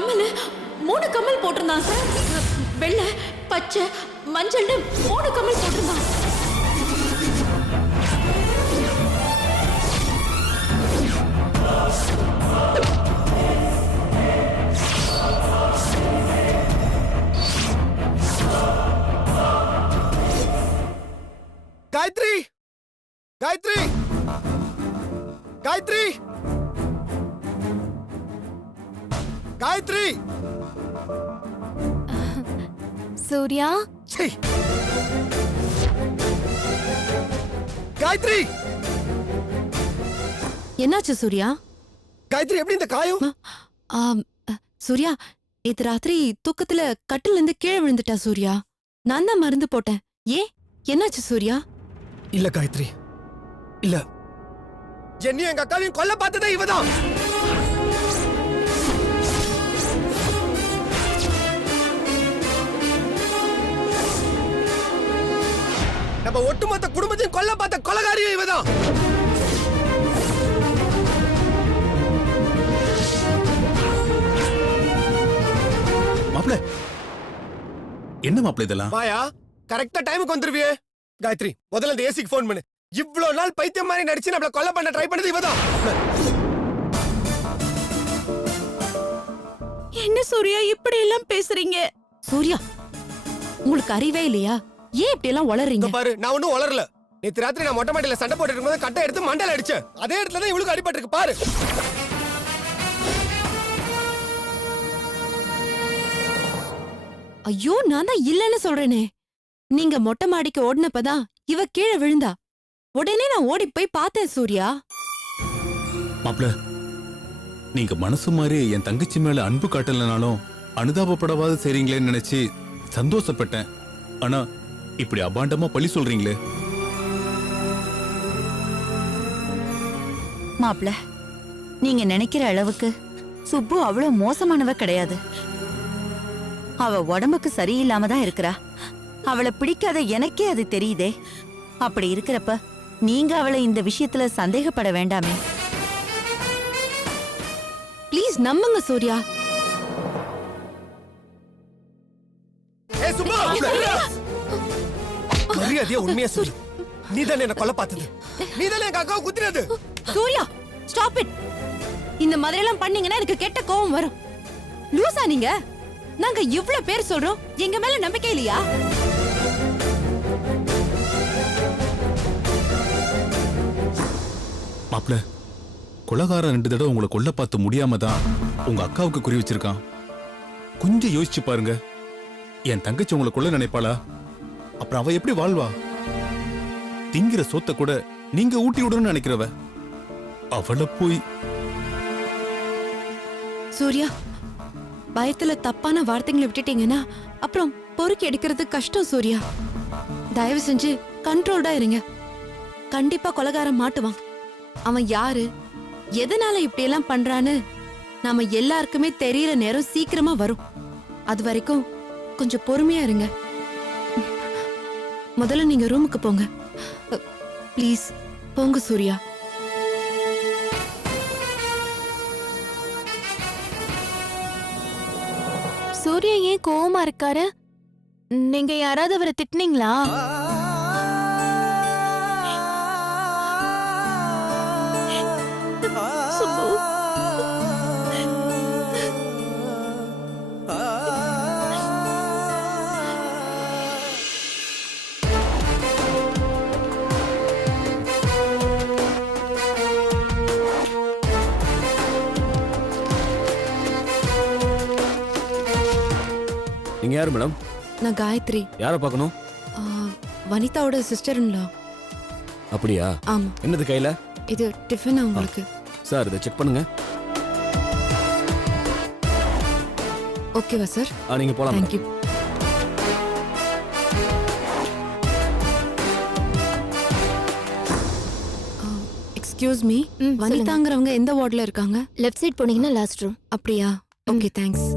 கம்மல் 3 கம்மல் போட்டிருந்தான் சார். வெள்ளை, பச்சை, மஞ்சள்னு 3 கம்மல் போட்டிருந்தான். காயத்ரி, காயத்ரி, காயத்ரி, காயத்ரி. சூர்யா, காயத்ரி, என்னாச்சு சூர்யா? காயத்ரி எப்படி இந்த காயம்? சூர்யா, நேத்து ராத்திரி தூக்கத்துல கட்டில இருந்து கீழே விழுந்துட்டா சூர்யா. நான் தான் மருந்து போட்டேன். என்னாச்சு சூர்யா? இல்ல காயத்ரி, இல்ல. என்னையும் எங்க அக்காவையும் கொல்ல பார்த்ததே இவதான். நம்ம ஒட்டுமொத்த குடும்பத்தையும் கொல்ல பார்த்த கொலைகாரியும் இவதான். மாப்ள, என்ன மாப்ள இதெல்லாம்? மாயா, கரெக்டா டைமுக்கு வந்துருவியே. காயத்ரி, முதல்ல இந்த ஏசிக்கு போன் பண்ணு. இவ்வளவு நாள் பைத்தியம் மாதிரி நடிச்சு நம்மள கொலை பண்ண ட்ரை பண்ணது இவதான். என்ன சூர்யா இப்படி எல்லாம் பேசுறீங்க? சூர்யா, உங்களுக்கு அறிவே இல்லையா? ஏன் இப்படி எல்லாம் உளறீங்க? பாரு, நான் ஒண்ணும் உளறல. நேத்து ராத்திரி நான் மொட்டை மாடியில சண்டை போட்டு இருக்கும்போது கட்டை எடுத்து மண்டையில அடிச்சேன். அதே இடத்துல தான் இவளுக்கு அடிபட்டு இருக்கு பாரு. ஐயோ, நான் தான் இல்லன்னு சொல்றேனே. நீங்க மொட்டை மாடிக்கு ஓடினப்பதான் இவ கீழே விழுந்தா. உடனே நான் ஓடி போய் பார்த்தேன் சூர்யா. மாப்ள, நீங்க மனசு மாதிரி என் தங்கச்சி மேல அன்பு காட்டலனாலும் அனுதாபப்படவாது செய்றீங்களேன்னு நினைச்சு சந்தோஷப்பட்டேன். ஆனா இப்படி அபாண்டமா பழி சொல்றீங்களே. மாப்ள, நீங்க நினைக்கிற அளவுக்கு சுப்பு அவ்வளவு மோசமானவ கிடையாது. அவ உடம்புக்கு சரியில்லாம தான் இருக்கிறா. அவளை பிடிக்காத எனக்கே அது தெரியுதே. அப்படி இருக்கிறப்ப நீங்க அவளை இந்த விஷயத்துல சந்தேகப்பட வேண்டாமே. ப்ளீஸ் நம்புங்க சூர்யா. மரியாதையா உண்மையா சொல்லு. நீதானே என்ன கொல்ல பார்த்தது? நீதானே எங்க அக்காவை குத்தினது? Surya, stop it. இந்த மாதிரி எல்லாம் பண்ணீங்கன்னா எனக்கு கெட்ட கோபம் வரும். லூசா நீங்க? நாங்க இவ்ளோ பேர் சொல்றோம், எங்க மேல நம்பிக்கை இல்லையா? மாப்ள, கொலகாரன் 2 தடவை உங்களை கொல்ல பார்த்து முடியாம தான் உங்க அக்காவுக்கு குறி வச்சிருக்கான். கொஞ்சம் யோசிச்சு பாருங்க. என் தங்கச்சி உங்களை கொல்ல நினைப்பாளா? அப்புறம் அவ எப்படி வாழ்வா? திங்கிற சொத்தை கூட நீங்க ஊட்டி விடணும்னு நினைக்கிறவ அவளை போய். சூர்யா, பயத்துல தப்பான வார்த்தைகளை விட்டுட்டீங்கன்னா அப்புறம் பொறுக்கி எடுக்கிறது கஷ்டம் சூர்யா. தயவு செஞ்சு கண்ட்ரோல்டா இருங்க. கண்டிப்பா கொலைகாரன் மாட்டுவான். அவன் யாரு, எதனால இப்படி எல்லாம் பண்றான்னு நாம எல்லாருக்குமே தெரியற நேரம் சீக்கிரமா வரும். அது வரைக்கும் கொஞ்சம் பொறுமையா இருங்க. முதல்ல நீங்க ரூமுக்கு போங்க. ப்ளீஸ் போங்க சூர்யா. சூர்யா ஏன் கோவமா இருக்காரு? நீங்க யாராவது அவரை திட்டுனீங்களா? நீங்க யாரு மேடம்? நான் காயத்ரி. யாரை பார்க்கணும்? வனிதாவோட சிஸ்டர்-இன்-லா. அப்படியா? ஆமா. என்னது கையில? இது டிஃபன் உங்களுக்கு. சார் இதை செக் பண்ணுங்க. ஓகேவா சார்? நீங்க போலாம். Thank you. எக்ஸ்கியூஸ் மீ, வனிதாங்கறவங்க எந்த வார்டுல இருக்காங்க? லெஃப்ட் சைடு போனீங்கன்னா லாஸ்ட் ரூம். அப்படியா? Okay, thanks.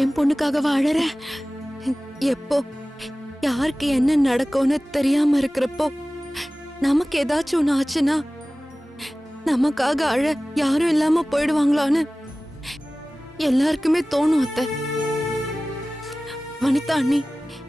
என் பொண்ணுக்காக வாழற. எப்போ யாருக்கு என்ன நடக்கும்னு தெரியாம இருக்கிறப்போ நமக்கு ஏதாச்சும் ஒண்ணு ஆச்சுன்னா நமக்காக அழ யாரும் இல்லாம போயிடுவாங்களான்னு எல்லாருக்குமே தோணும் அத்தை. வனிதா அண்ணி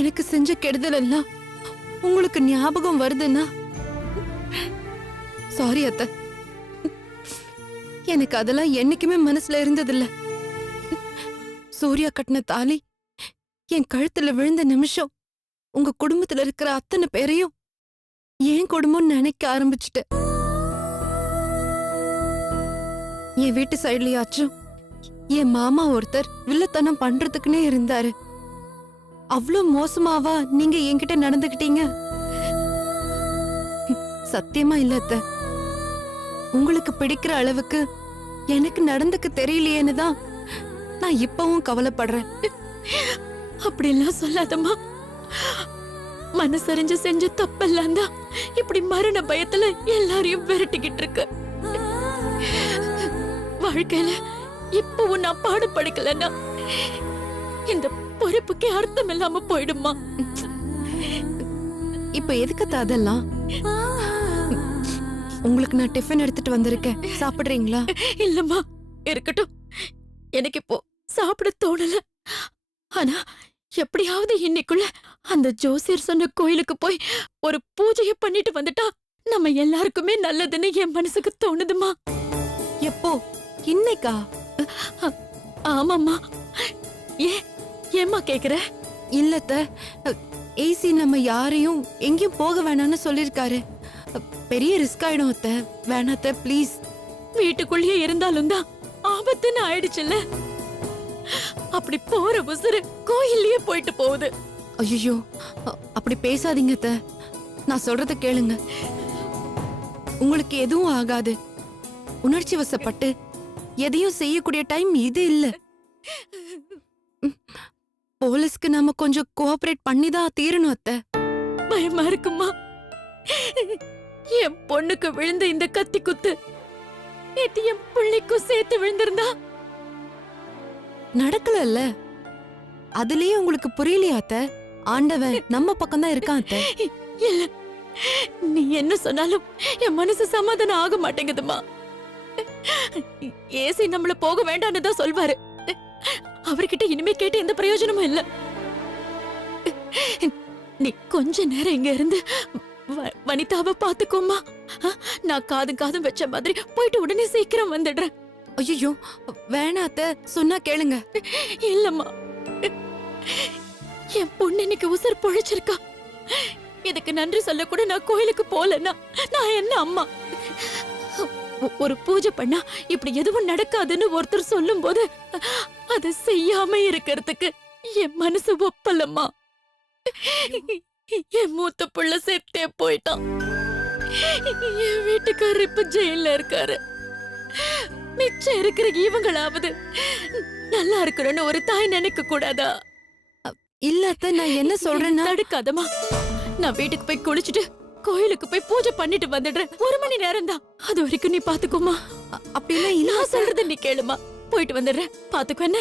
எனக்கு செஞ்ச கெடுதல் எல்லாம் உங்களுக்கு ஞாபகம் வருதுன்னா சாரி அத்தை. எனக்கு அதெல்லாம் என்னைக்குமே மனசுல இருந்ததில்ல. சூர்யா கட்டின தாலி என் கழுத்துல விழுந்த நிமிஷம் உங்க குடும்பத்துல இருக்கிற அத்தனை பேரையும் என் குடும்பம் நினைக்க ஆரம்பிச்சுட்டேன். என் வீட்டு சைட்லயாச்சும் என் மாமா ஒருத்தர் வில்லத்தனம் பண்றதுக்குன்னே இருந்தாரு. அவ்ளோ மோசமாவா நீங்க என்கிட்ட நடந்துகிட்டீங்க? சத்தியமா இல்ல அத்தை. உங்களுக்கு பிடிக்கிற அளவுக்கு எனக்கு நடந்துக்க தெரியலையேன்னு தான் நான் இப்பவும் கவலைப்படுறேன். அப்படிலாம் சொல்லாதம்மா. மனசறிஞ்சு செஞ்ச தப்பெல்லாம் தான் இப்படி மரண பயத்துல எல்லாரையும் விரட்டிக்கிட்டு இருக்கு. வாழ்க்கையில இப்பவும் நான் பாடுபடுக்கலன்னா இந்த பொறுப்புக்கே அர்த்தம் இல்லாம போயிடுமா? இப்ப எதுக்கு அதெல்லாம்? உங்களுக்கு நான் டிஃபன் எடுத்துட்டு வந்திருக்கேன், சாப்பிடுறீங்களா? இல்லம்மா, இருக்கட்டும். எனக்கு இப்போ சாப்பிட தோணல. ஆனா எப்படியாவது இன்னைக்குள்ள அந்த ஜோசியர் சொன்ன கோயிலுக்கு போய் ஒரு பூஜைய பண்ணிட்டு வந்துட்டா நம்ம எல்லாருக்குமே நல்லதுன்னு என் மனசுக்கு தோணுதுமா. எப்போ? இன்னைக்கா? ஆமாம்மா. ஏம்மா கேக்குற? இல்லத்த, ஏசி நம்ம யாரையும் எங்கேயும் போக வேணாம்னு சொல்லிருக்காரு. பெரிய ரிஸ்க் ஆயிடும் அத்த. வேணாத்த ப்ளீஸ். வீட்டுக்குள்ளேயே இருந்தாலும் தான் ஆபத்துன்னு ஆயிடுச்சுல்ல. அப்படி போற உசுறு கோயில்லயே போயிட்டு போகுது. ஐயோ, அப்படி பேசாதீங்க அத்த. நான் சொல்றத கேளுங்க. உங்களுக்கு எதுவும் ஆகாது. உணர்ச்சி வசப்பட்டு எதையும் செய்யக்கூடிய டைம் இது இல்ல. போலீஸ்க்கு நாம கொஞ்சம் கோஆபரேட் பண்ணிதான் தீரணும் அத்த. பயமா இருக்குமா? என் பொண்ணுக்கு விழுந்த இந்த கத்தி குத்து நேத்து என் பிள்ளைக்கும் சேர்த்து விழுந்திருந்தா? நடக்கலல்ல, அதுலயே உங்களுக்கு புரியலையா அத்த? ஆண்டவன் நம்ம பக்கம் தான் இருக்கான் அத்த. இல்ல, நீ என்ன சொன்னாலும் என் மனசு சமாதானம் ஆக மாட்டேங்குதுமா. ஏசி நம்மள போக வேண்டாம்னு தான் சொல்வாரு. அவர்கிட்ட இனிமே கேட்டு எந்த பிரயோஜனமும் இல்ல. நீ கொஞ்ச நேரம் இங்க இருந்து வனிதாவை பாத்துக்கோமா. நான் காதும் வச்ச மாதிரி போயிட்டு உடனே சீக்கிரம் வந்துடுறேன். ஐயோ வேணா அத்த, சொன்னா கேளுங்க. இல்லம்மா, என் பொண்ணு இன்னைக்கு உசுர் பொழைச்சிருக்கா. இதுக்கு நன்றி சொல்ல கூட நான் கோயிலுக்கு போலன்னா நான் என்ன அம்மா? ஒரு பூஜை பண்ணா இப்படி எதுவும் நடக்காதுன்னு ஒருத்தர் சொல்லும் போது அதை செய்யாம இருக்கிறதுக்கு என் மனசு ஒப்பலம்மா. என் மூத்த புள்ள செத்தே போயிட்டான். என் வீட்டுக்காரர் இப்ப ஜெயில இருக்காரு. மிச்சம் இருக்கிற இவங்களாவது நல்லா இருக்கணும்னு ஒரு தாய் நினைக்க கூடாதா? இல்ல அத்த, நான் என்ன சொல்றேன்னா, தடுக்காதமா. நான் வீட்டுக்கு போய் குளிச்சுட்டு கோயிலுக்கு போய் பூஜை பண்ணிட்டு வந்துடுறேன். 1 மணி நேரம் தான். அது வரைக்கும் நீ பாத்துக்கோமா. அப்படின்னா இல்ல, நான் சொல்றத நீ கேளுமா. போயிட்டு வந்துடுறேன், பாத்துக்கோ என்ன.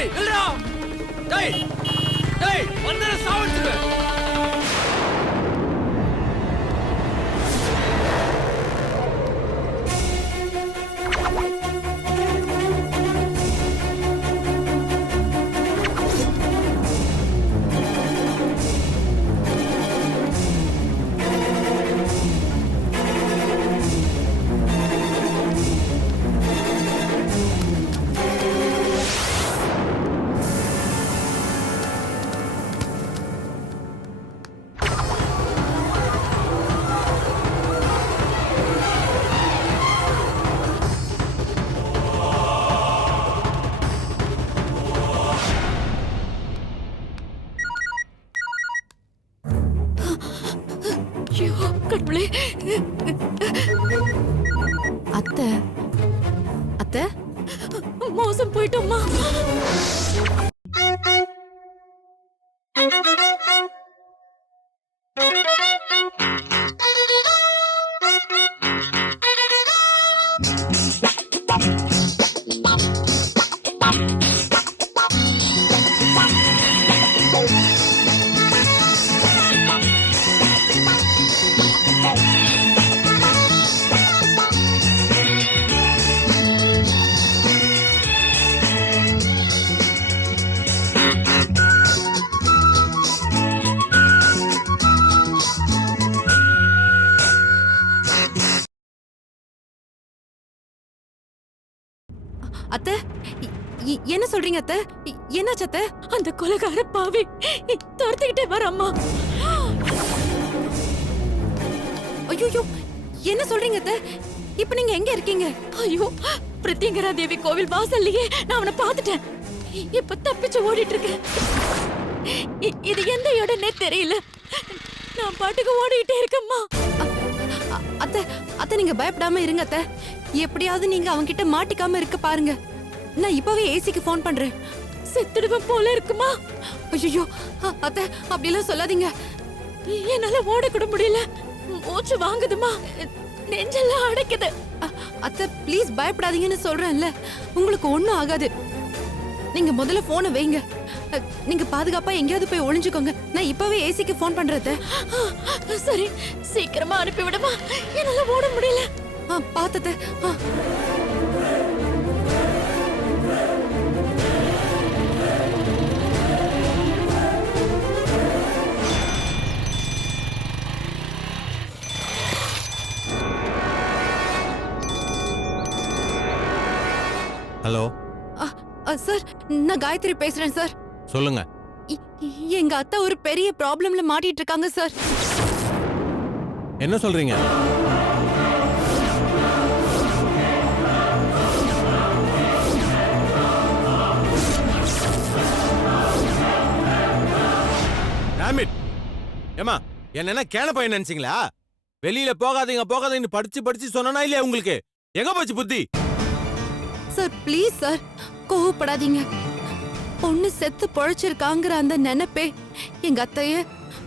டேய் இல்லடா டேய் டேய் வந்தற சாவடிச்சு ஐயோ கடவுளே. அத்தை அத்தை மோசம் போயிட்டோம்மா. அத்தை என்ன சொல்றீங்க அத்தை? என்னாச்சு அத்தை? அந்த கொலைகார பாவி துரத்திக்கிட்டே வரம்மா. ஐயோ என்ன சொல்றீங்க அத்தை? இப்ப நீங்க எங்க இருக்கீங்க? ஐயோ பிரத்யங்கரா தேவி கோவில் வாசல்லையே நான் அவனை பார்த்துட்டேன். இப்ப தப்பிச்சு ஓடிட்டு இருக்கேன். இது எந்த இடம்னே தெரியல. நான் பாட்டுக்கு ஓடிட்டே இருக்கேம்மா. அத்தை அத்தை நீங்க பயப்படாம இருங்க அத்தை. எப்படியாவது நீங்க அவன்கிட்ட மாட்டிக்காம இருக்க பாருங்க. நான் இப்பவே ஏசிக்கு ஃபோன் பண்றேன். செத்துடுவேன் போல இருக்குமா. ஐயோ அத்தை அப்படிலாம் சொல்லாதீங்க. என்னால ஓடக்கூட முடியல. மூச்சு வாங்குதுமா. நெஞ்செல்லாம் அடைக்குது. அத்தை ப்ளீஸ் பயப்படாதீங்கன்னு சொல்றேன்ல. உங்களுக்கு ஒண்ணும் ஆகாது. நீங்க முதல்ல போனை வைங்க. நீங்க பாதுகாப்பா எங்கேயாவது போய் ஒளிஞ்சுக்கோங்க. நான் இப்பவே ஏசிக்கு ஃபோன் பண்றேன் அத்தை. சரி சீக்கிரமா அனுப்பி விடுமா. என்னால ஓட முடியல. பாத்தத்தை. ஹலோ சார் நான் காயத்ரி பேசுறேன் சார். சொல்லுங்க. எங்க அத்தை ஒரு பெரிய ப்ராப்ளம்ல மாட்டிட்டு இருக்காங்க சார். என்ன சொல்றீங்க? ஏமா என்ன கேன பையன் நினைச்சீங்களா? வெளியில போகாதீங்க போகாதீங்கன்னு படிச்சு படிச்சு சொன்னா இல்லையா உங்களுக்கு? எங்க போச்சு புத்தி? சார் ப்ளீஸ் சார் கோவப்படாதீங்க. பொண்ணு செத்து பொழைச்சிருக்காங்கிற அந்த நினைப்பே எங்க அத்தைய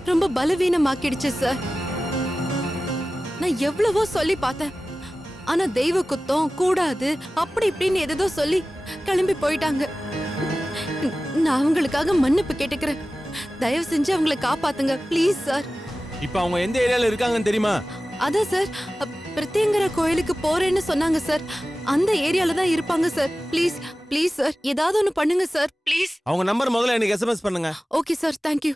ரொம்ப பலவீனமாக்கிடுச்சு சார். நான் எவ்வளவோ சொல்லி பார்த்தேன். ஆனா தெய்வ குத்தம் கூடாது அப்படி இப்படின்னு எதோ சொல்லி கிளம்பி போயிட்டாங்க. நான் அவங்களுக்காக மன்னிப்பு கேட்டுக்கிறேன். தயவு செஞ்சு அவங்களை காப்பாத்துங்க ப்ளீஸ் சார். இப்ப அவங்க எந்த ஏரியால இருக்காங்கன்னு தெரியுமா? அதான் சார் பிரத்யங்கரா கோயிலுக்கு போறேன்னு சொன்னாங்க சார். அந்த ஏரியால தான் இருப்பாங்க சார். ப்ளீஸ் ப்ளீஸ் சார் ஏதாவது ஒன்னு பண்ணுங்க சார் ப்ளீஸ். அவங்க நம்பர் முதல்ல எனக்கு SMS பண்ணுங்க. Okay sir thank you.